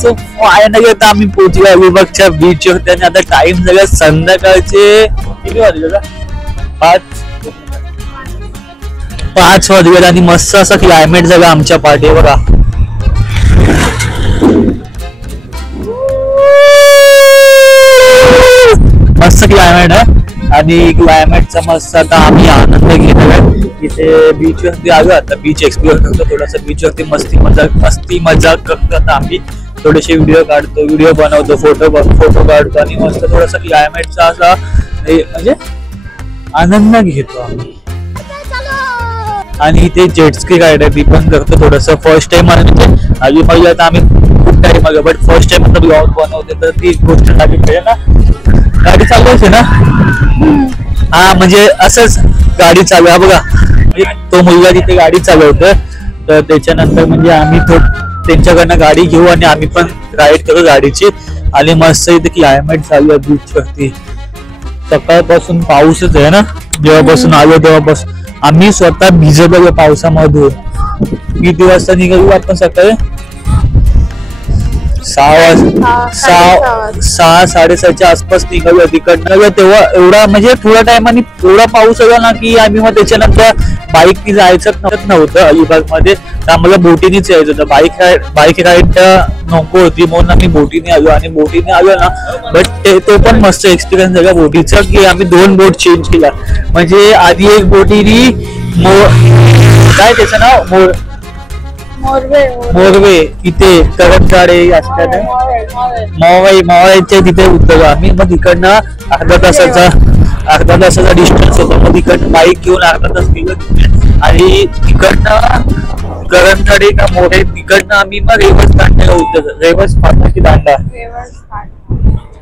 So finally आता आम्ही पोहोचलो अलिबागच्या बीच वरती आणि आता टाइम झाला संध्याकाळचे किती वाजले का 5 वाजले आणि मस्त असं क्लायमेट झालं आमच्या पाठी बघा. मस्त क्लायमेट आहे आणि क्लायमेटचा मस्त आता आम्ही आनंद घेतोय. इथे बीच वरती आलो आता बीच एक्सप्लोर करतो थोडासा. बीच वरती मस्ती मजाक करतो आता आम्ही. थोडेसे व्हिडिओ काढतो व्हिडिओ बनवतो फोटो काढतो आणि मस्त थोडासा क्लायमेटचा असा म्हणजे आनंद घेतो आम्ही. आणि इथे जेटस्की राईड आहे ती पण करतो थोडस. फर्स्ट टाइम म्हणजे आधी पहिला तर आम्ही खूप टाइम आलो बट फर्स्ट टाइम आता ब्लॉग बनवते तर ती गोष्ट लागली पाहिजे ना. गाडी चालवायची ना हा म्हणजे असंच गाडी चालवा बघा. म्हणजे तो मुलगा तिथे गाडी चालवतोय तर त्याच्यानंतर म्हणजे आम्ही त्यांच्याकडनं गाडी घेऊ आणि आम्ही पण राईड करू गाडीची. आणि मस्त इथे क्लायमेट चालू आहे बीच वरती. सकाळपासून पाऊसच आहे ना. जेव्हापासून आलो तेव्हापासून आम्ही स्वतः भिजलो पावसामधून. किती वाजता निघालो आपण सकाळी 6:30च्या आसपास निघालो तिकडनं. तेव्हा एवढा म्हणजे थोड्या टायमाने एवढा पाऊस आला ना की आम्ही मग त्याच्यानंतर बाईकनी जायचं नव्हतं अलिबाग मध्ये. तर आम्हाला बोटीनेच यायचं होतं. बाईक राईड नको होती म्हणून आम्ही बोटीने आलो. आणि बोटीने आलो ना बट तो पण मस्त एक्सपिरियन्स झाला बोटीचा की आम्ही 2 बोट चेंज केला. म्हणजे आधी एक बोटीनी काय त्याचं नाव मोरवे इथे करंजाडे असतात मोवाईच्या तिथे उतरलो आम्ही. मग तिकडनं अर्धा तासाचा डिस्टन्स होता. मग तिकडनं बाईक घेऊन अर्धा तास गेलो आणि तिकडनं करंजाडे का मोरे तिकडनं आम्ही मग रेवस दांड्याला उतरलो. रेवस फाटा की दांडा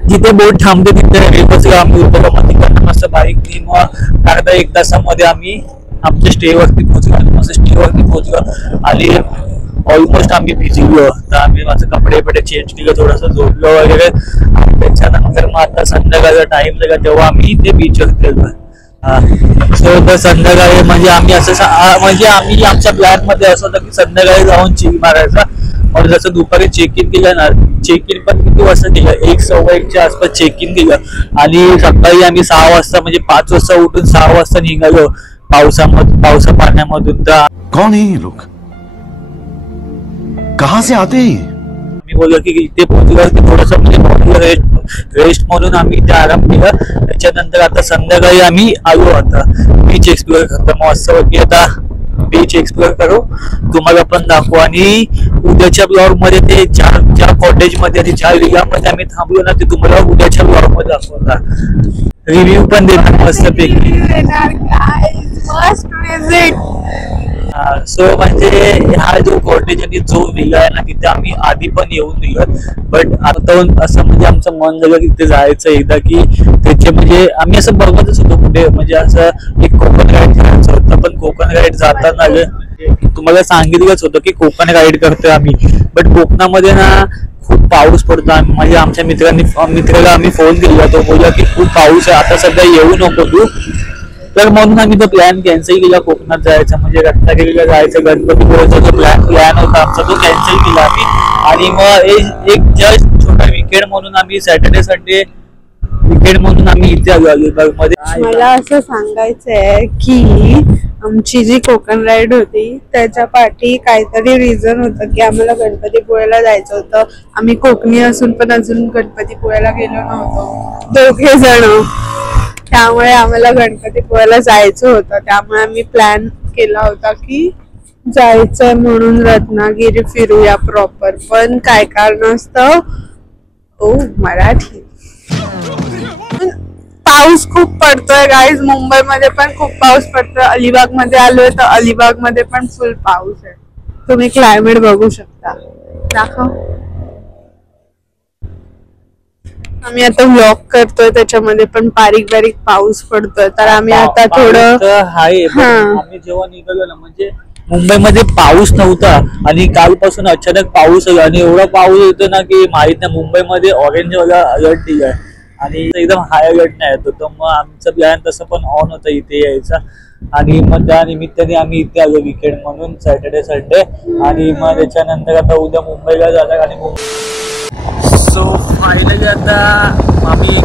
जिथे बोट थांबते तिथे रेवसला आम्ही उतरलो. मग तिकडनं मस्त बाईक घेऊन मग अर्धा 1 तासामध्ये आम्ही आमच्या स्टेवरती पोहोचलो आणि ऑलमोस्ट आम्ही भिजलो. तर आम्ही माझं कपडे चेंज केलं थोडंसं झोपलो वगैरे. त्याच्यानंतर मग आता संध्याकाळचा टाइम झाला तेव्हा आम्ही ते बीचवर गेलो. सो संध्याकाळी म्हणजे आम्ही असं म्हणजे आम्ही आमच्या प्लॅन मध्ये असं होतं की संध्याकाळी जाऊन चिल मारायचा. मग जसं दुपारी चेक इन केलं ना चेक इन पण किती वाजता केलं 1:15च्या आसपास चेक इन केलं. आणि सकाळी आम्ही 6 वाजता म्हणजे 5 वाजता उठून 6 वाजता निघालो पावसा पाण्यामधून. तर कोण है ये लोग कहां से आते हैं? मी बोललो की इथे पोहोचलो की थोडस म्हणजे रेस्ट म्हणून आम्ही इथे आराम केला. त्याच्यानंतर आता संध्याकाळी आम्ही आलो आता बीच एक्सप्लोर करतो. मस्त वगैरे आता बीच एक्सप्लोर करू तुम्हाला पण दाखवू. आणि उद्याच्या ब्लॉग मध्ये ते ज्या कॉटेज मध्ये आणि ज्या विलामध्ये आम्ही थांबलो ना ते तुम्हाला उद्याच्या ब्लॉग मध्ये दाखवणार. रिव्ह्यू पण देणार मस्त पैकी. सो म्हणजे हा जो कॉटेज आणि जो विला आहे ना तिथे आम्ही आधी पण येऊन निघत बट आता असं म्हणजे आमचं मन झालं की तिथे जायचं एकदा की त्याचे म्हणजे आम्ही असं बघतच होतो कुठे म्हणजे असं एक कोकण राईड करायचं होतं. पण कोकण राईड जाताना तुम्हाला सांगितलंच होतं की कोकण राईड करतोय आम्ही. बट कोकणामध्ये ना खूप पाऊस पडतो. म्हणजे आमच्या मित्राला आम्ही फोन केला तो बोलला की खूप पाऊस आहे आता सध्या येऊ नको तू. तर म्हणून आम्ही तो प्लॅन कॅन्सल केला कोकणात जायचा. म्हणजे रत्नागिरीला जायचं गणपतीपुळेचा जो प्लॅन होता आमचा तो कॅन्सल केला आम्ही. आणि मग एक जस्ट छोटा विकेंड म्हणून आम्ही सॅटर्डे संडे विकेंड म्हणून आम्ही इथे आलो अलिबाग मध्ये. मला असं सांगायचंय की आमची जी कोकण राईड होती त्याच्या पाठी काहीतरी रिझन होतं की आम्हाला गणपतीपुळेला जायचं होतं. आम्ही कोकणी असून पण अजून गणपतीपुळेला गेलो नव्हतो 2 जण. त्यामुळे आम्हाला गणपतीपुळेला जायचं होतं. त्यामुळे आम्ही प्लॅन केला होता की जायचंय म्हणून रत्नागिरी फिरूया प्रॉपर. पण काय कारणास्तव मराठी पाऊस खूप पडतोय गाईज. मुंबईमध्ये पण खूप पाऊस पडतोय. अलिबाग मध्ये आलोय तर अलिबाग मध्ये पण फुल पाऊस आहे. तुम्ही क्लायमेट बघू शकता. दाखव. आम्ही आता व्लॉग करतोय त्याच्यामध्ये पण बारीक बारीक पाऊस पडतोय. तर आम्ही आता थोडं आम्ही जेव्हा निघालो ना म्हणजे मुंबईमध्ये पाऊस नव्हता आणि कालपासून अचानक पाऊस आला. आणि एवढा पाऊस येतो ना की माहित नाही. मुंबईमध्ये ऑरेंज वाला अलर्ट दिलाय आणि एकदम हाय अलर्ट नाही येतो. तर मग आमचं प्लॅन तसं पण ऑन होतं इथे यायचा. आणि मग त्या निमित्ताने आम्ही इथे आलो विकेंड म्हणून सॅटर्डे संडे. आणि मग त्याच्यानंतर आता उद्या मुंबईला जाणार. आणि सो फायनली आता आम्ही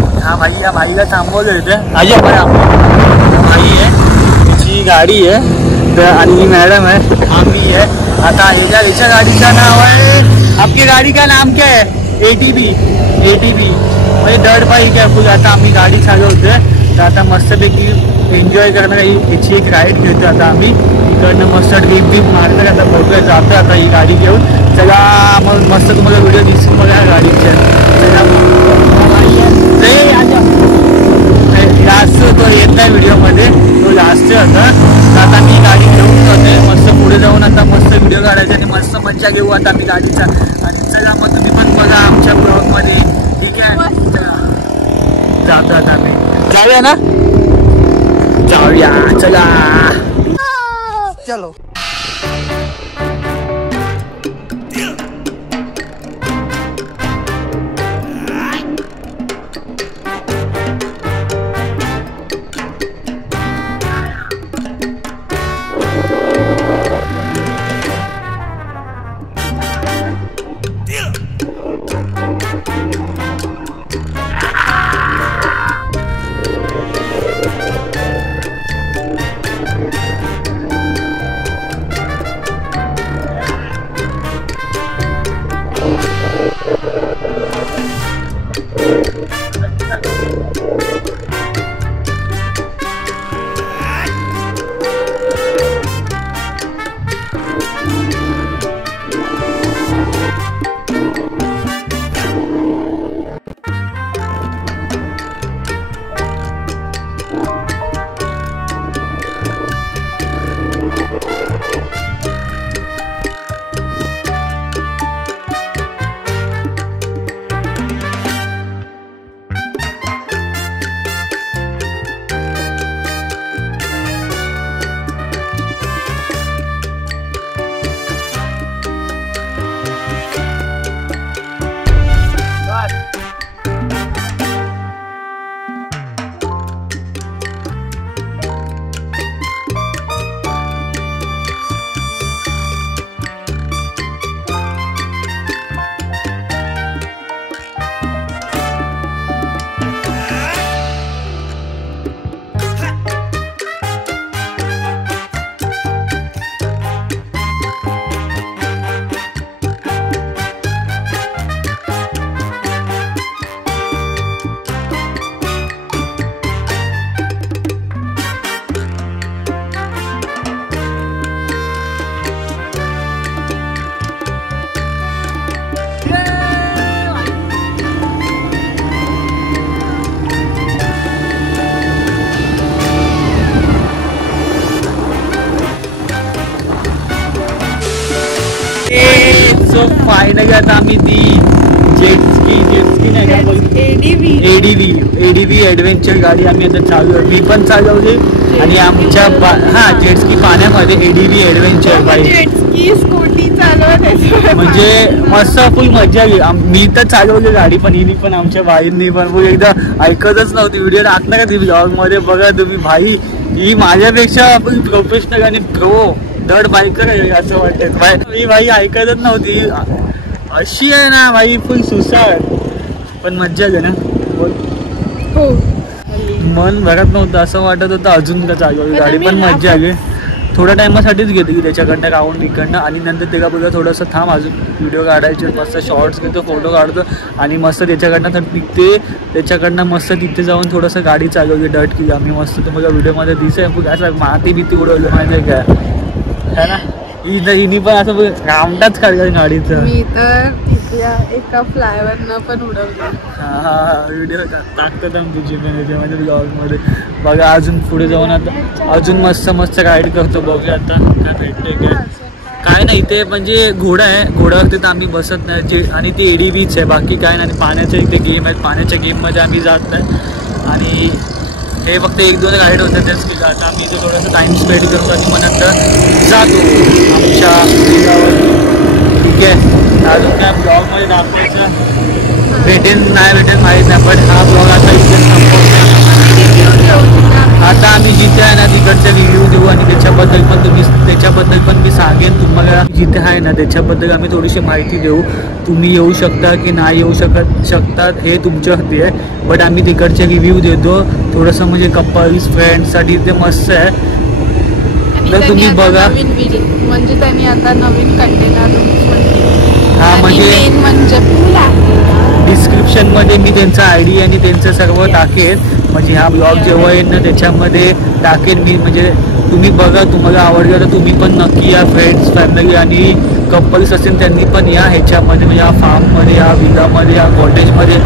या भाईला थांबवलं इथे. भाई आहे, तिची गाडी आहे तर, आणि ही मॅडम आहे, आम्ही आहे. आता ह्याच्या गाडीचं नाव आहे, आपकी गाडी का नाम क्या है? ATV म्हणजे डर्ट बाईक आहे फुल. आता आम्ही गाडी चालवतोय तर आता मस्तपैकी एन्जॉय करणार. याची एक राईड घेतो आता आम्ही इकडनं, मस्त ड्रीप मारणार. आता बघूया जातो आता ही गाडी घेऊन. चला मग मस्त तुम्हाला व्हिडिओ दिसून बघा गाडीच्या. जास्त तो येत नाही व्हिडिओमध्ये, तो जास्त होता. तर आता मी गाडी घेऊन जाते मस्त पुढे जाऊन. आता मस्त व्हिडिओ काढायचा आणि मस्त मज्जा घेऊ आता आम्ही गाडीचा. आणि चला मग तुम्ही पण बघा आमच्या ब्लॉगमध्ये. ठीक आहे, जातो आता आम्ही. जाऊया ना, जाऊया, चला चलो. सो फायनली आता आम्ही ती जेटस्की नाही का, एडीव्ही ॲडव्हेंचर गाडी आम्ही आता चालू, मी पण चालवली. आणि आमच्या जेटस्की पाण्यामध्ये एडीव्ही ॲडव्हेंचर बाईक स्कूटी चालवत म्हणजे मस्त फुल मजा आली. मी तर चालवली गाडी, पण हिनी पण आमच्या बाईंनी पण फुल एकदा ऐकतच नव्हती. व्हिडिओ टाकला का ती ब्लॉग मध्ये बघा तुम्ही. भाई ही माझ्यापेक्षा फुल प्रोफेशनल आणि प्रो धड बाईकर आहे असं वाटत. ही भाई ऐकतच नव्हती, अशी आहे ना भाई फुल सुसाळ. पण मज्जा आली ना, हो. मन भरत नव्हतं, असं वाटत होतं अजून का चालवली गाडी. पण मज्जा आली. थोड्या टायमासाठीच घेतो की त्याच्याकडनं राऊंड इकडनं, आणि नंतर त्याला बोलतो थोडंसं थांब अजून व्हिडिओ काढायचे. मस्त शॉर्ट्स घेतो, फोटो काढतो आणि मस्त त्याच्याकडनं तर निघते. त्याच्याकडनं मस्त तिथे जाऊन थोडंसं गाडी चालवली, डट केली आम्ही मस्त. तुम्हाला व्हिडिओमध्ये दिसेल असं माती भीती उडवली माहिती आहे काय है ना. हिनी पण असं राऊंडच काढलं गाडीचं. मी तर तिथल्या एका फ्लायवरनं पण उडवलं. हा व्हिडिओ टाकतात तुझी पण याच्यामध्ये ब्लॉगमध्ये बघा. अजून पुढे जाऊन आता अजून मस्त मस्त राईड करतो, बघूया आता काय भेटते काय नाही. इथे म्हणजे घोडा आहे, घोड्यावरती तर आम्ही बसत नाही जे, आणि ते एडीव्हीच आहे, बाकी काय नाही. पाण्याचे इथे गेम आहेत, पाण्याच्या गेममध्ये आम्ही जात नाही. आणि हे फक्त 1-2 राईड होते तेच केलं. आता आम्ही इथे थोडंसं टाईम स्पेंड करतो आणि मग नंतर जातो आमच्या गावावर. ठीक आहे, अजून काय ब्लॉगमध्ये दाखवायचं भेटेल नाही भेटेल माहीत नाही, पण हा ब्लॉग आता इथे संपवतो. आता आम्ही जिथे आहे ना तिकडचा रिव्ह्यू देऊ आणि त्याच्याबद्दल पण मी सांगेन तुम्हाला. जिथे आहे ना त्याच्याबद्दल आम्ही थोडीशी माहिती देऊ. तुम्ही येऊ शकता की नाही येऊ शकतात हे तुमच्यावरती आहे, बट आम्ही तिकडचे रिव्ह्यू देतो थोडंसं म्हणजे कपल्स फ्रेंड्ससाठी ते मस्त आहे. तर तुम्ही बघा. म्हणजे त्यांनी आता नवीन कंटेनर हा म्हणजे डिस्क्रिप्शन मध्ये मी त्यांचा ID आणि त्यांचं सर्व टाकेन. म्हणजे हा ब्लॉग जेव्हा येईल ना त्याच्यामध्ये टाकेन मी. म्हणजे तुम्ही बघा, तुम्हाला आवडलं तर तुम्ही पण नक्की या. फ्रेंड्स फॅमिली आणि कपल्स असेल त्यांनी पण या ह्याच्यामध्ये, म्हणजे या फार्ममध्ये, या विलामध्ये, या कॉटेजमध्ये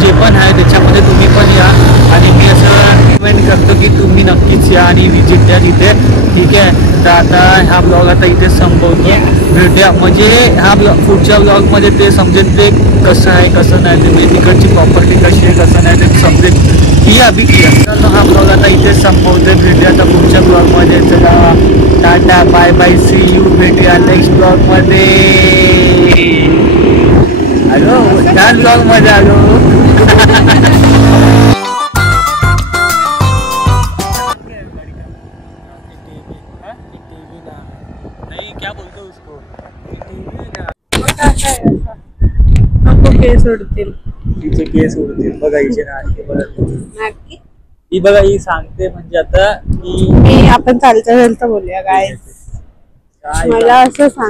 जे पण आहे त्याच्यामध्ये तुम्ही पण या. आणि मी असं रिकमेंड करतो की तुम्ही नक्कीच या आणि व्हिजिट द्या तिथे. ठीक आहे. तर आता हा ब्लॉग आता इथेच संपवतो. भेटूया म्हणजे हा पुढच्या ब्लॉगमध्ये ते समजेल ते कसं आहे कसं नाही, ते म्हणजे तिकडची प्रॉपर्टी कशी आहे कसं नाही ते समजेल. किया बी किया. तर हा ब्लॉग आता इथेच संपवतोय. भेटूया आता पुढच्या ब्लॉगमध्ये. चला tata bye bye, see you. भेटूया नेक्स्ट ब्लॉगमध्ये. हॅलो छान ब्लॉगमध्ये आलो. क्या बोलतो उसको? नको केस उडतील. हिचे केस उडतील बघा, हिचे नाटके बघा. नाटकी? ही बघा ही सांगते म्हणजे आता की आपण चालता बोलूया काय मला असं सांग.